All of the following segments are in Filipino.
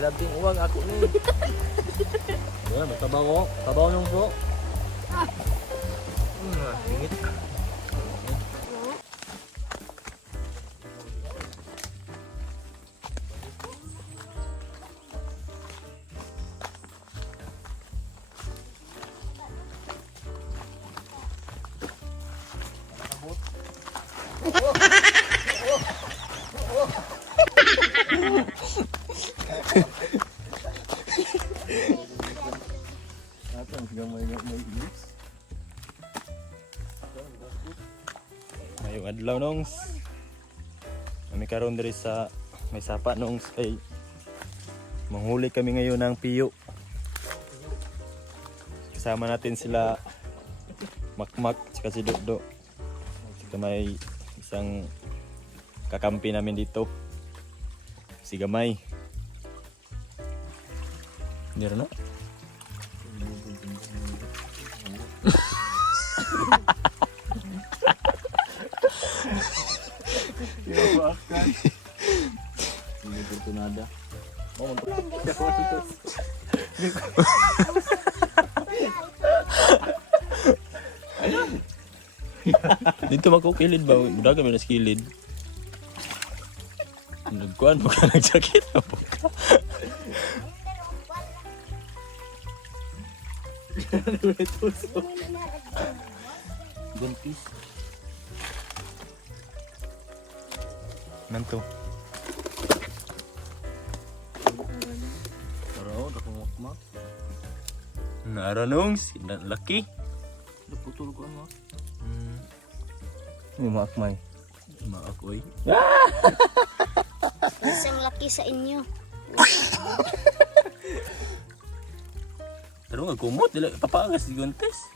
Grabing uwag ako ni. Wala, matabaw ko. Tabaw nung so. Ingit. Ngayong adlaw nongs. Kami karon diri sa may sapa nongs kay manghuli kami ngayon ng piyo. Kasama natin sila Makmak at si Dukdo. Saka may isang kakampi namin dito. Si Gamay. Hindi rin na? Hindi fortunada. Oh, Dito makukilid ba? Buda kami na skilid. Nagkuhan mo ka nagsakit na po ka. guntis. Nanto. Pero ako makmak. Naranong si laki. Naputol ko ano. Ini makmay. Maakoy. Isang laki sa inyo. Pero nga kumot dila papagas di gontes.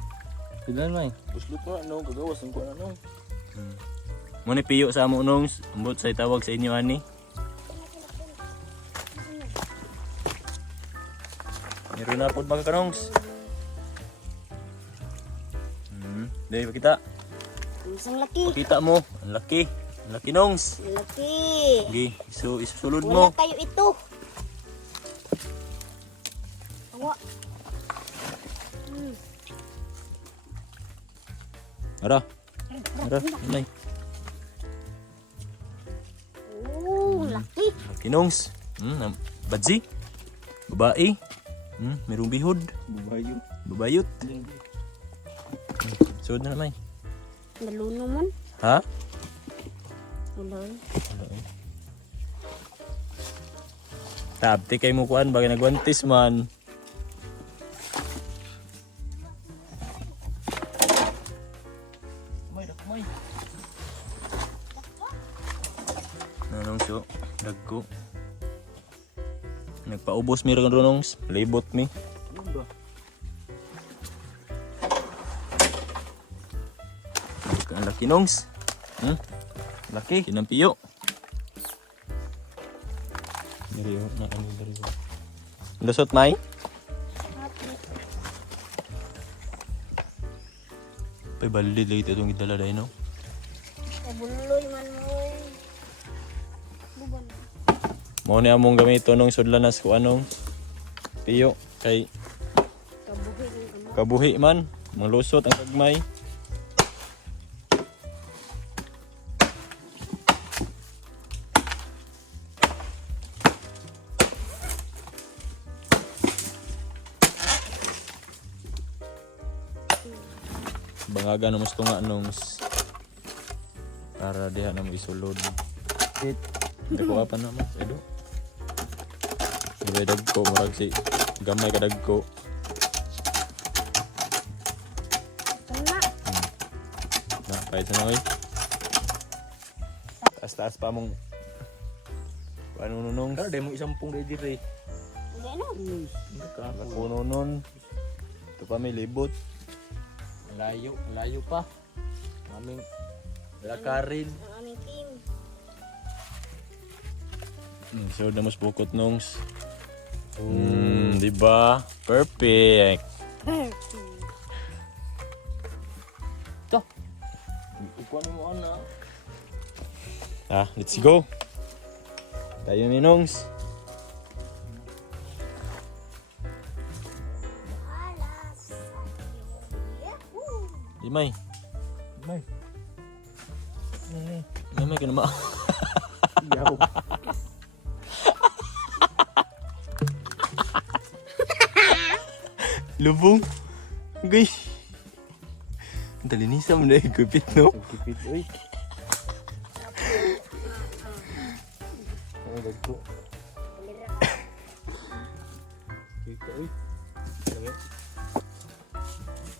Tigan may. Buslo ko ano gagawas ang kuan ano. Mo ni piyo sa amo nong ambot say tawag sa inyo ani. Meron na pod mga kanongs. Dai pakita. Isang laki. Pakita mo, ang laki. Ang laki nongs. Laki. Sige, isusulod Wala mo. kayo ito. Awa. Ara. Ara, nay. Oh, laki. Laki nongs. Badzi. Babae. Merong bihod. Bubayo. Babayot. Sud na naman. Naluno man. Ha? Wala. Tabti kay mo kuan bagay nagwantis man. May dakmay. Nanong so, dagko. Nagpaubos mi ron nongs, libot mi. Ano ba? Ang laki nongs. Laki. Kinampiyo. Diri na ano diri. Lusot may? Pay balid lagi itong idala dai no. Kabuloy man mo. Buban. Mao ni among gamito nung sudlanas ko anong piyo kay Kabuhi ng kamay. kabuhi man, malusot ang kagmay. Bangaga na musto nga nung para diha na mo isulod. Hindi ko apa na mo, edo. Ibay dagko, marag si gamay ka dagko. Kana. Na, kahit sa noy. Taas-taas pa mong paano nunong? Kaya demo isang pung ready re. Hindi na. Hindi ka. Nakuno nun. Ito pa may libot. Layo pa. Aming lakarin. Ang aming team. So na mas bukot nongs. Di ba? Perfect. Ito. Ikuan mo ana. Let's go. Tayo ni nongs. Imay. May. Imay ka naman. Yaw. Lubong. Gay. Dalinisam na gupit no. Kipit oy. Ano dagko? Kita oy.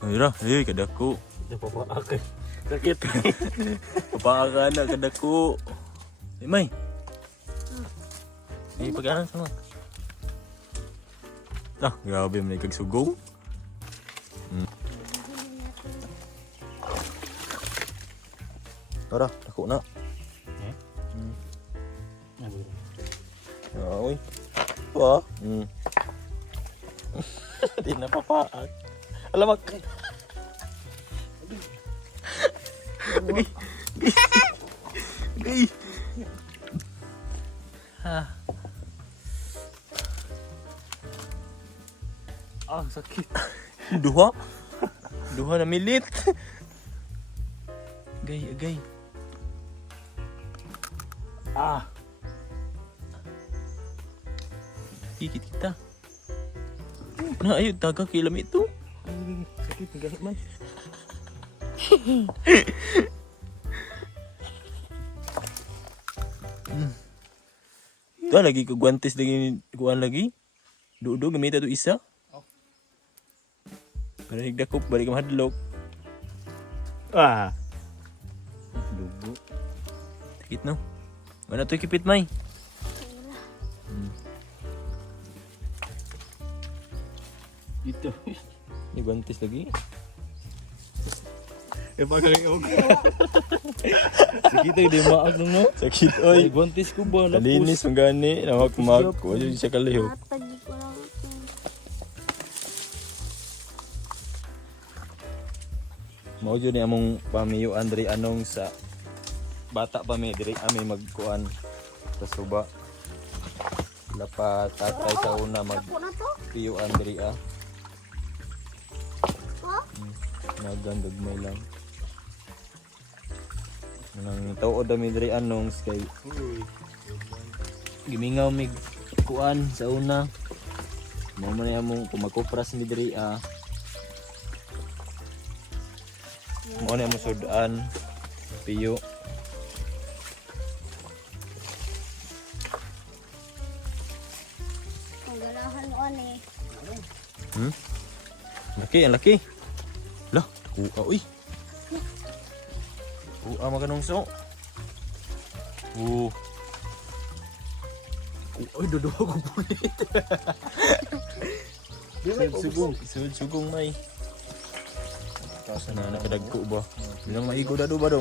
Ayra, ay kadako. Sa papaakay. Sakit. Papaka na kadako. Imay. Ay pag-aran sama. Ah, grabe may kagsugong. Tara, ako na. Ah, uy. Wah. Di na papaak. Alamak. Gay. Gay. Ah. Ah, sakit. Duha. Duha na milit. Gay, gay. Ah. Higit kita. Na ayo taga kilam itu. Ay, sakit ng ganit man. Ito lagi ko guantes lagi kuan lagi. Dudo gamita to isa. Para higdakop balik ka mahadlok. Ah. Dugo. Sakit no. Mana to kipit may? Ito. Ni guantes lagi. Eh pagkakaw. Sakit ay di maag nung no. Sakit Oy, oy. guantes ko ba lapos? Kalinis ang gani nawak mag ko siya kalihok. Natagi ko lang ito. Mao jud ni among pamiyo Andre anong sa bata pa mi diri ami magkuan sa suba. Lapa tatay sa una mag Ako na to. piyo Andre ah. Oh? Nagandagmay lang. Nang tuod ami diri anong kay Uy. gimingaw mig kuan sa una. Mao man among kumakupras ni diri ah. Mao na among sudan piyo. Ang ganahan mo ani. Laki, ang laki. Lah, kuha uy. Kuha maganungso. Uy, duduha ko punit. Sugong, sugong may. Kasa na nakadagko ba? Bilang maigo dado ba do?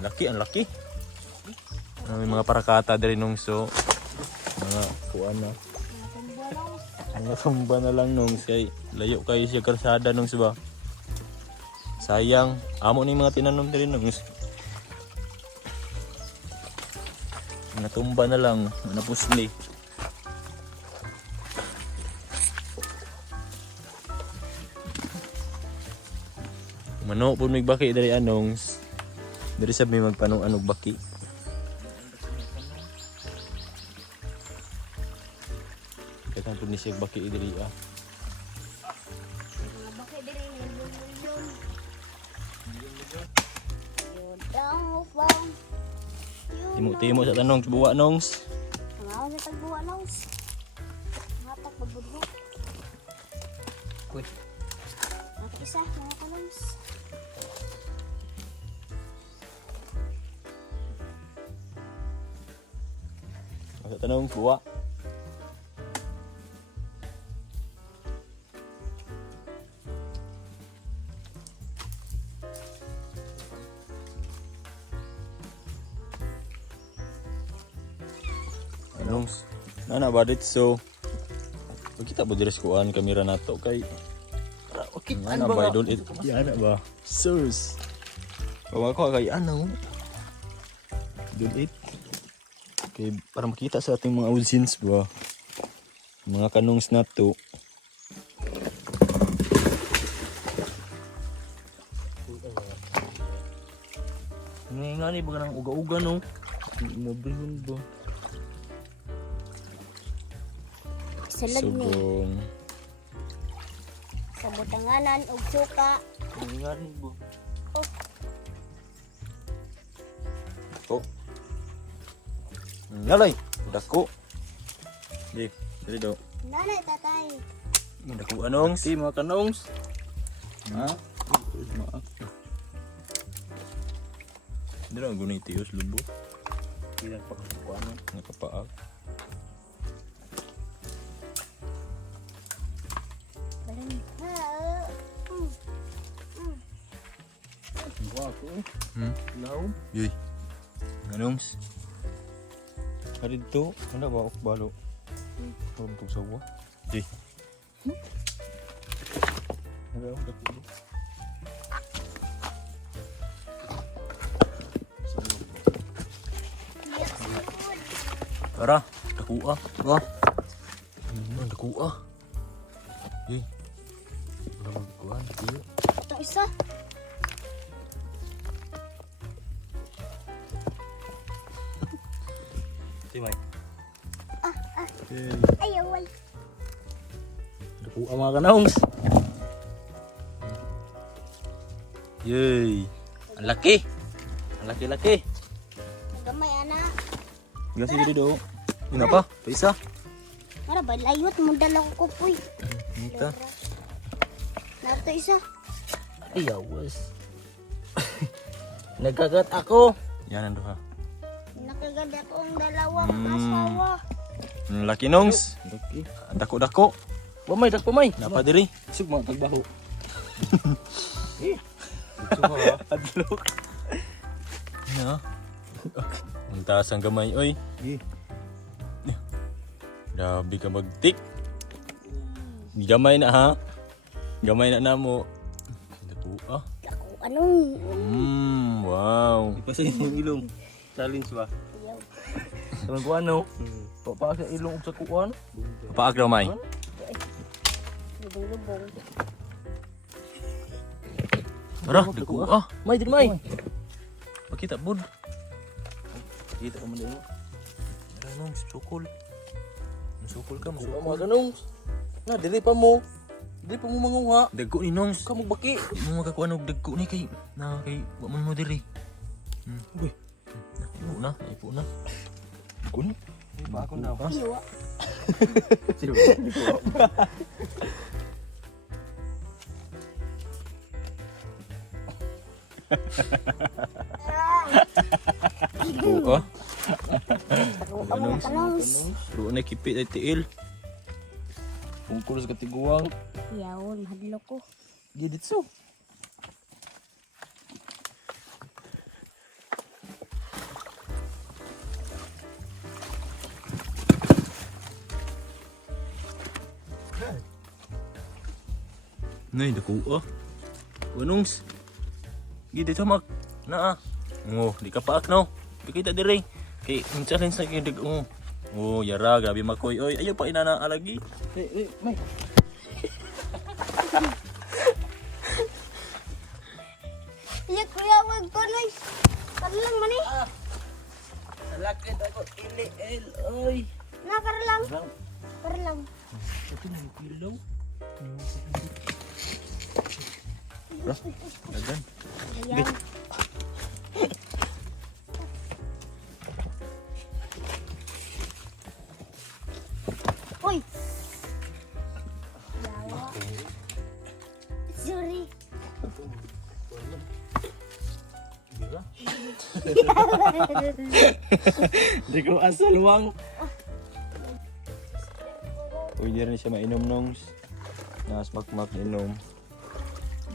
Laki, ang laki. May mga parakata diri nung so. Mga kuan na. Mga sumba na lang nung kay layo kayo siya karsada nung ba. Sayang, amo ni mga tinanom diri nung. Natumba na lang, napusli. Mano po may baki dari anong dari sa may magpanong anog baki. Kaya po ni siya baki diri ah. Mga bakit diri milyon. Yun daw bang. Timo sa tanong buwa nongs. Ang ako sa tagbuwa nongs. Hatak magbudho. Uy. Hatak isa mga kanongs. Sa tanong buwa. Nongs. Nana badit so. Kita ba diri sa kuan kamera nato kay Okay, ana ba idol it. Ana ba? Sirs. Kawa ko kay ano. Idol it. Kay para makita sa ating mga audience ba. Mga kanongs na to. Ano yung nga ni, baga ng uga-uga no? Mabrihon ba? Salad ni. Subong. Sa butanganan ug suka. Ano yung nga ni ba? Oh. Nalay, dako. Di, dali daw. Nanay tatay. Dako anong Si mga kanongs. Ha? Dira ang gunay tiyos lubo. Hindi pa kakuha no? Nakapaag. Balon. Wow ko eh. Law. Yoy. Anongs. Kadito, ano ba ok balo? Untuk sawa. Di. Ada ang dako. Tara, dako ah. Wah. Dako ah. Yoy. Berapa kuan? Yoy. Ito isa. Si May. Ayaw wala. Dako ang mga kanongs. Yay. Ang laki. Ang laki-laki. Gamay ana. Gasi dito. Ini apa? Isa. Mara ba layot mo dala ko kupoy. Nita. Nato isa. Ay, awas. Nagkagat ako. Yan ando ha. Nakaganda ko ang dalawang asawa. Laki nongs. Laki. Dako-dako. Pamay, dak pamay. Napa diri? Sug mga tagbaho. Adlok. Ya. Ang taas ang gamay oy. Grabe ka magtik. Gamay na ha. Gamay na namo. Dako ah. Ako anong Wow. Ipasay yung ilong. Challenge ba? ayaw. Sa kuan no. Papa sa ilong sa kuan. Paag daw may. Lubong-lubong. Ara, dako ah. May din may. Pakita bud. Kita ka man din. Ara nong sukol. Sukol ka, Suka mga kanongs. Na dili pa mo. Dili pa mo manguha. Dagko ni nongs. Ka mo baki. Di mo makakuha og dagko ni kay na kay wa man mo diri. Uy. Ipo na. Kun. Ba ako daw. Iwa. Oo ah. Ako ang kanongs. Ro na kipit ay tiil. Pungkol sa katiguang. Yawon, mahadlo ko. Giditso. Nay dako ah. Wanongs. Gidi tamak. Na ah. Oh, di ka paak no. Di kita diri. Kay challenge sa kay dag oh, yara grabe makoy. Oy, ayo pa inana alagi. May. Iya kuya wag ko nay. Karalang man eh. Salakit ako ili oy. Na karalang. Karalang. Ito na yung ilaw. Dagan. Ayan. Uy. Yawa. Sorry. Di ko asalwang. Uy, di rin siya mainom nongs. Nasmak-mak inom.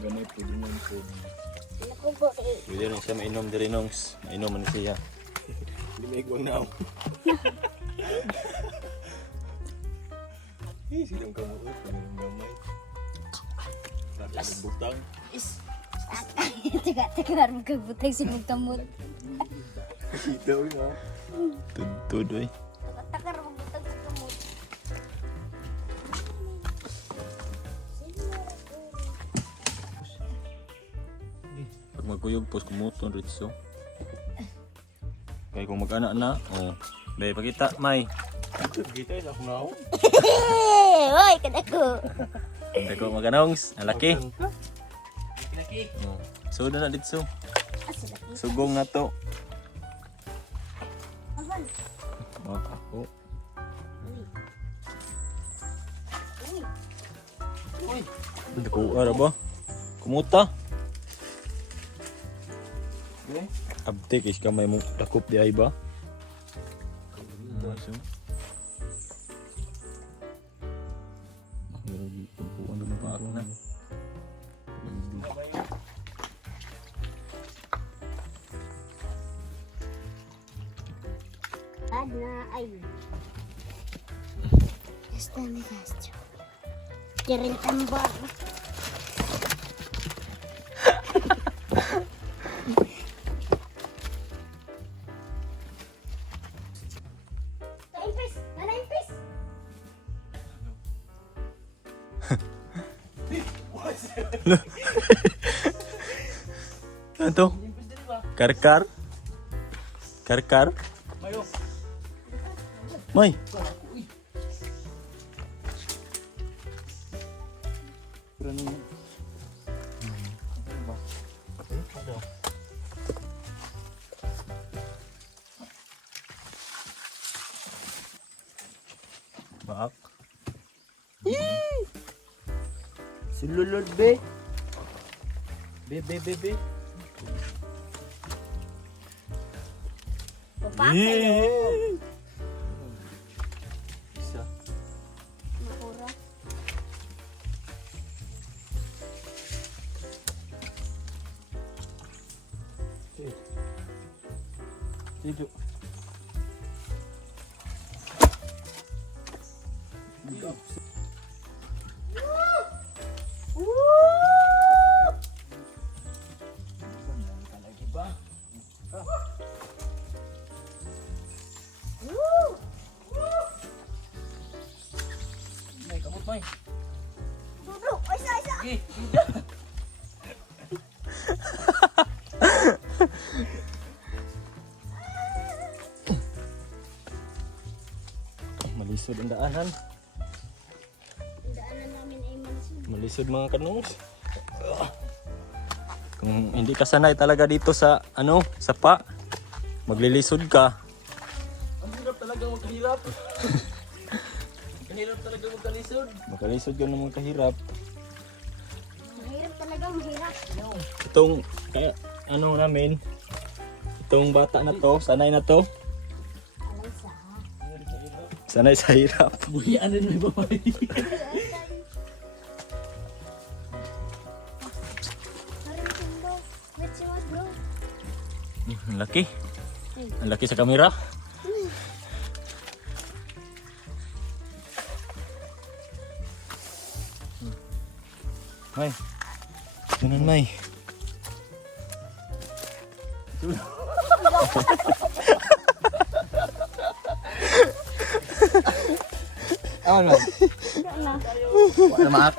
Ganay po din ang po. Ako po eh. Uy, di rin siya mainom diri nongs. Mainom man siya. Limigwang na ako. Silang kamuot. Silang gamay. Tapos butang. Teka, harap kagbutay si Magkamot. Ito nga. Tudtud oy. magkuyog pos kumuton ritso. Kaya kung mag-ana na, oh. Bay, pakita, May. Kita isa akong naon. Hoy, kadako. Kaya kung mag-anongs, ang laki. Laki. Oh. So, na dito. Asa laki. Sugong na to. Ahan. Oh, ako. Uy. Hindi ko ara ba? Kumuta. Okay. Abte, kis kamay mo takop di ay ba? So. Ano na ba na? Adna ay. Basta ni Castro. Kirin tambang. Naimpis! Naimpis! Ano to? Karkar? Karkar? Mayo. May! Baak? Si Lulod be. Be. Yee! Isa. Makura. Dito. May kamot may. Duduk! Isa! Gi. Malisod ang daanan. Ang daanan namin ay mansud. Malisod mga kanongs. Kung hindi ka sanay talaga dito sa sapa, maglilisod ka. Ang hirap talaga magkahirap. Ang hirap talaga magkalisod. Makalisod ka naman kahirap. Mahirap talaga, mahirap. Itong kaya namin, itong bata na to, sanay na to. Alam sa ha. Sanay sa hirap. Buhian rin may babae. Harim tumbo. Wait, si Wad, bro. Ang laki. Ang laki sa kamera. May. Tunan may. Awan man. Ano? Wala maak.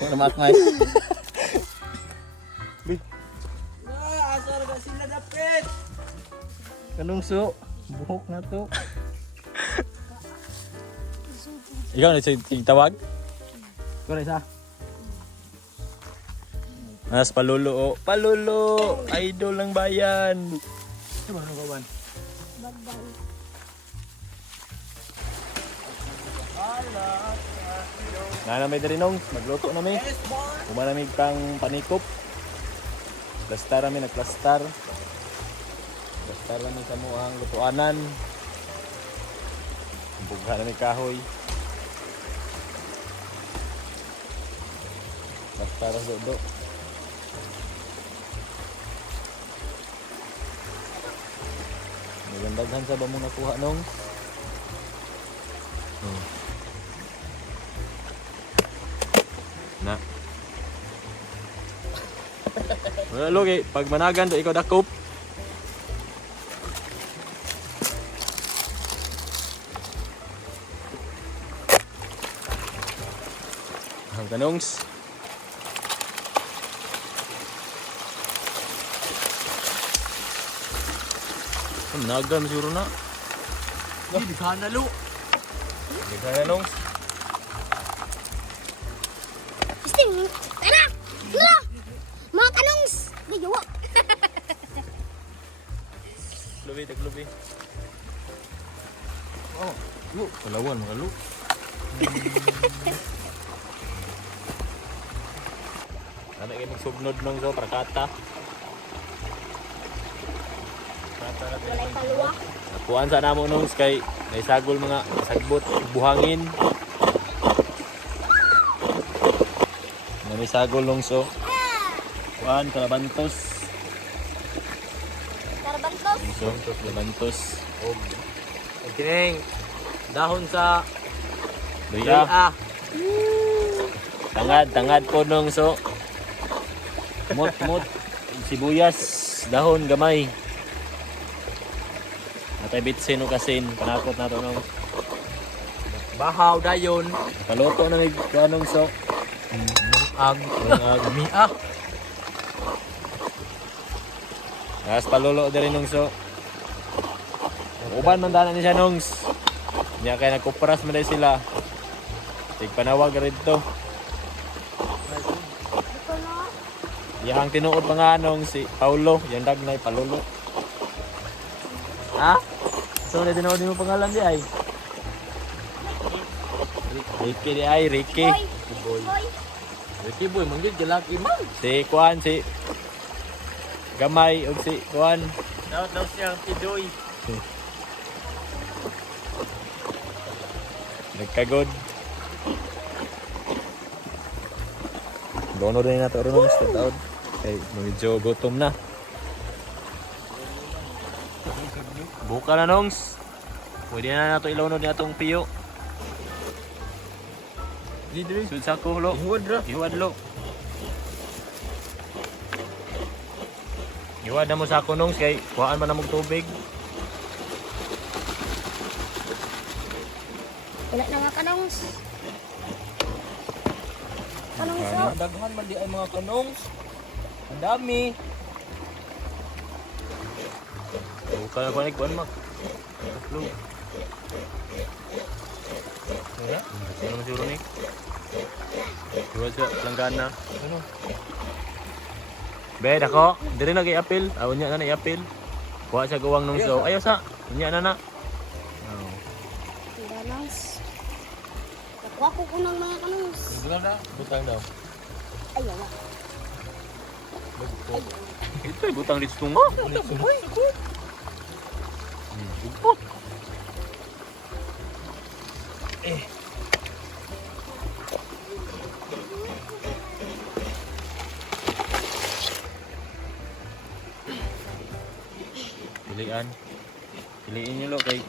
Wala maak may. Asar ka sila dapit. Kanong so, buhok na to. Ikaw na tawag? Kore sa. Nas palulo o. Palulo! Idol ng bayan. Ano ba kawan? Bagbay. Nanamay na rin nung. Magluto na may. Umanamig kang panikop. Plastar kami, nagplastar. Plastar kami sa muang lutuanan. Bugha na may kahoy. Plastar ang do. Magandaghan sa ba mo nakuha nung? Na. Wala logi, pag managan do ikaw dakop. Ang kanongs. Nagan siguro na. Hindi ka na lo. Hindi ka na nung. Sting! Tara! Tara! Mga kanongs! Di gawa. Lubi, taglubi. Oh, lu. Kalawan, mga lu. Ano kayo magsubnod nung so, prakata. Prakata natin. Walay paluwa. Kuhaan sa namo nung kay naisagol mga sagbot, buhangin. Naisagol nung so. Kuhaan, kalabantos. Karabantos. So, kalabantos. Kining dahon sa Luya. Tangad po nung so. Mut, sibuyas, dahon, gamay. Natay bitsin o kasin, panakot na to nung. bahaw dayon. Paluto na may kanong so. Ang miak. Tapos palulo din rin nung so. Uban man dana ni siya nung. Niya kaya nagkupras man din sila. Tigpanawag rin to. Ito na. Yang tinuod pa nga nung si Paulo. Yung dagnay, palulo. Ha? So, na tinuod mo pangalan di ay? Ricky di ay, Ricky. Boy. Boy. Ricky boy manggid lalaki man. Si Kuan, si Gamay, o si Kuan. Daw siya kidoy. Nagkagod. Dono rin na ito rin sa taon. Kaya medyo gutom na. Buka na nongs. Pwede na nato ilunod na itong piyo. Didri. Sud sa kulo. Ihuwad ra. Iwad lo. Iwad na mo sa ako nongs kay kuhaan man na mong tubig. Wala na mga kanongs. Kanongs so. Daghan man di ay mga kanong. Ang dami. Buka na kuhaan kuhaan mak. Tatlo. Wala. Ano naman siguro ni? Iwad sa langgana. Ano? Be, dako. Diri na kay apil. Unya na na i-apil. Kuha sa gawang nung so. Ayaw sa. Unya na na. Oh. Kanongs. Nakuha ko ng mga kanongs. Dugla na. Butang daw. Ay, wala. Ito ay butang dito tungo. Ugpo. Pilian. Piliin nyo lo kay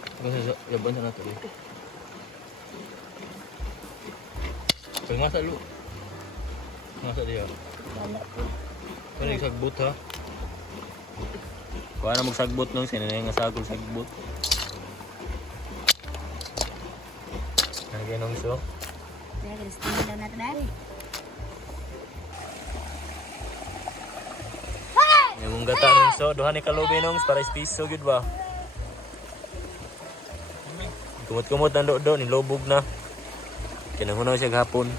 Yaban na nato. Kaya masa lu. Masa dia. Kan sagbut ha. kuha na magsagbot nung sinanay nga sagol sagbot. Lagyan nung so. Kaya gusto daw natin dahil. Yung mong gata nung so. Duha ni kalubi nung para istiso gud ba. Kumot-kumot na do nilubog na. Kinahunaw siya gahapon.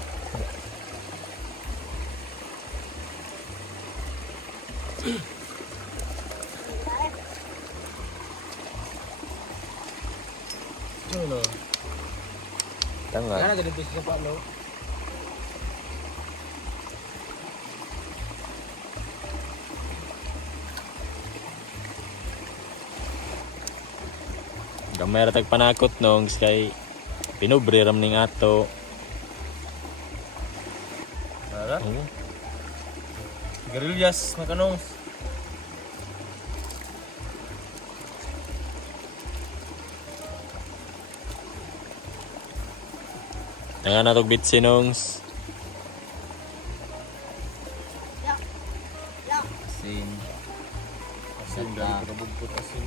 Ano? Tanga. Kana gid sa palo. Gamay ra tag panakot nung kay pinubre ram ning ato. Ara? Oo. Garillas na kanong. Tanga na tog bitsi nungs. Asin. Asin na. Kabugpot asin.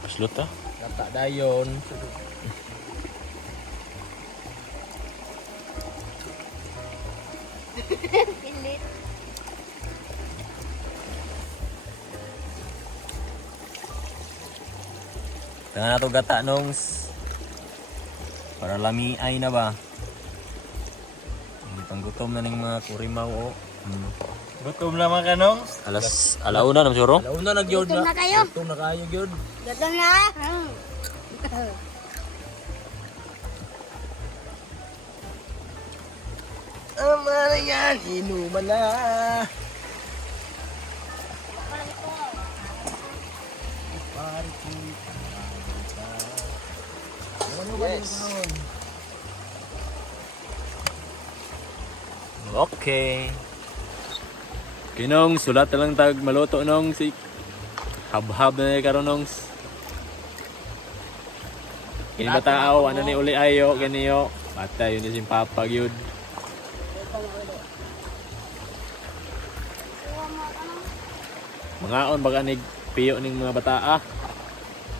Paslot ta. Lata dayon. Pilit. Tangan na to gata nongs. Para lami ay na ba? Panggutom na ning mga kurimaw o. Gutom na mga kanong. Alauna na siguro. Launa na gyud Gutom na kayo. Gutom na kayo gyud. Gutom na. Ama na yan, inuman na. Yes. Okay. Kinong sulat na lang tag maluto nong si hab-hab na karon nong. Kini ba tao ano ni uli ayo ganiyo. Bata yun si Papa gyud. Mangaon baga nig piyo ning mga bata ah.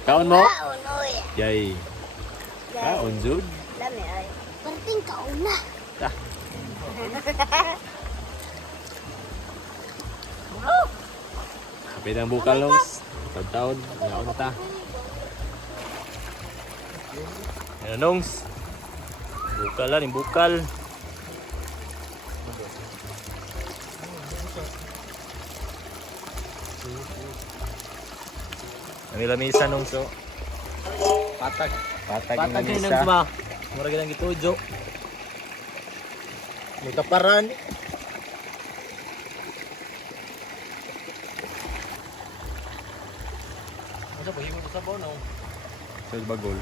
Kaon mo? Unoy. Yay. Kaon jud. Lami ay. Perting kauna. Ah. Kapit ang bukal nong. Taon ngaon na ta. Ano nongs? Bukal lang, yung bukal. Ang lamisa nung so. Patag. Patag yung Patag kayo lamisa. nang ba? Murag lang gitujo. May kaparan. Ano ba himo sa bono? So, bagol.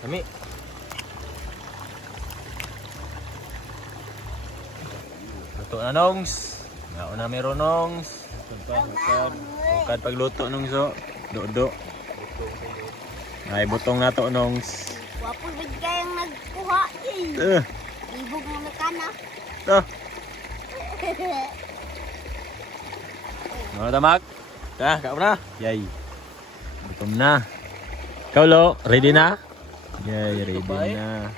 Kami. Luto na nongs. Ngaon na meron nongs. Bukad pagluto nongs so. Do-do. Ay, butong na to nongs. Wapo big kayang nagkuha. Eh. Ibog mo na kana. Mga tamak. Kau na. Yay. Gutom na. Ikaw lo, ready na? Yay, ready na.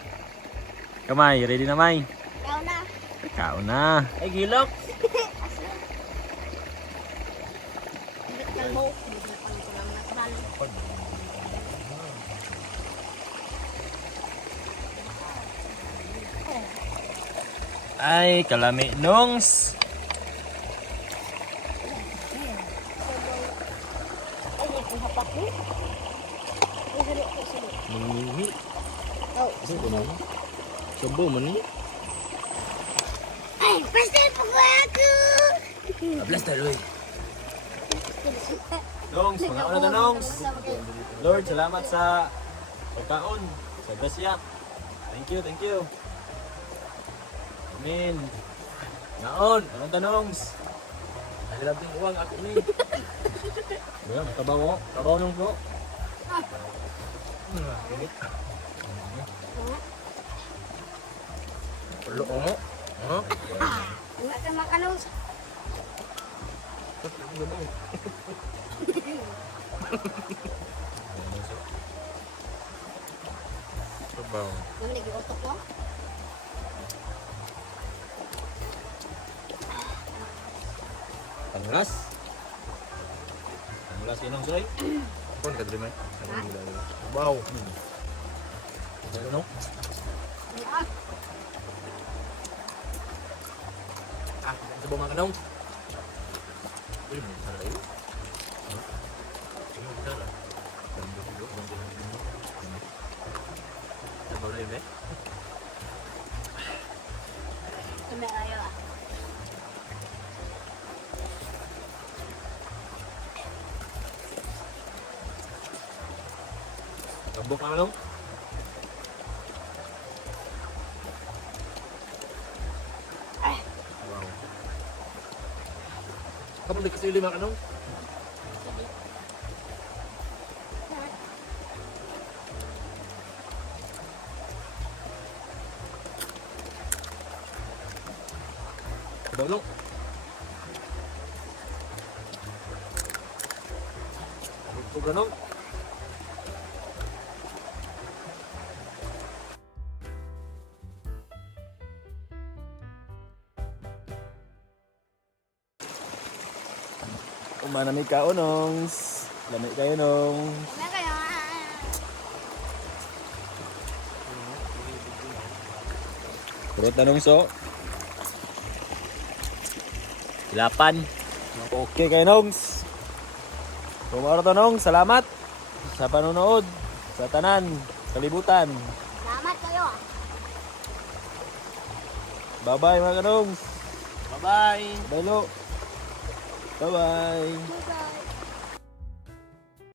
Kamay, ready na May? Ikaw na. Ikaw na. Ay gilak. Hindi kalbo. Hindi na pang kulang na kabalo. Ay, kalami nongs. Ay, hindi kong hapak mo. Ay, sulo. Mangihi. Oh. Ano ba na? Sabo man ni. Ay, pastel po ko ako. Ablas taloy. Nongs, mga una na nongs. Lord, salamat sa pagkaon. Sa grasya. Thank you, thank you. Amen. Naon, anong tanongs? Ay, labing uwang ako ni. Wala, tabaw mo. Tabaw nung ko. Ulo ko mo. Ha? Wala ka makanong. Sabaw. Hindi ko utok mo. Panglas. Panglas yun ang soy. Kon ka diri man. Sabaw. Ano? Ah, Ah, sabaw man kanong. Uy, mo sa layo. Sabaw na yun eh. kami ayo ah. Gambok ka ano? Wow. Kapag di kasi lima kanong. Sabaw no. Ito kanong. Manami ka unongs. Lamig kayo nong. Ano kayo? Puro tanong so. Ilapan. Okay kayo nongs. Kumaro tanong, salamat sa panonood sa tanan, kalibutan. Salamat kayo. Bye-bye mga kanongs. Bye-bye! Bye lo. Bye-bye. Bye-bye.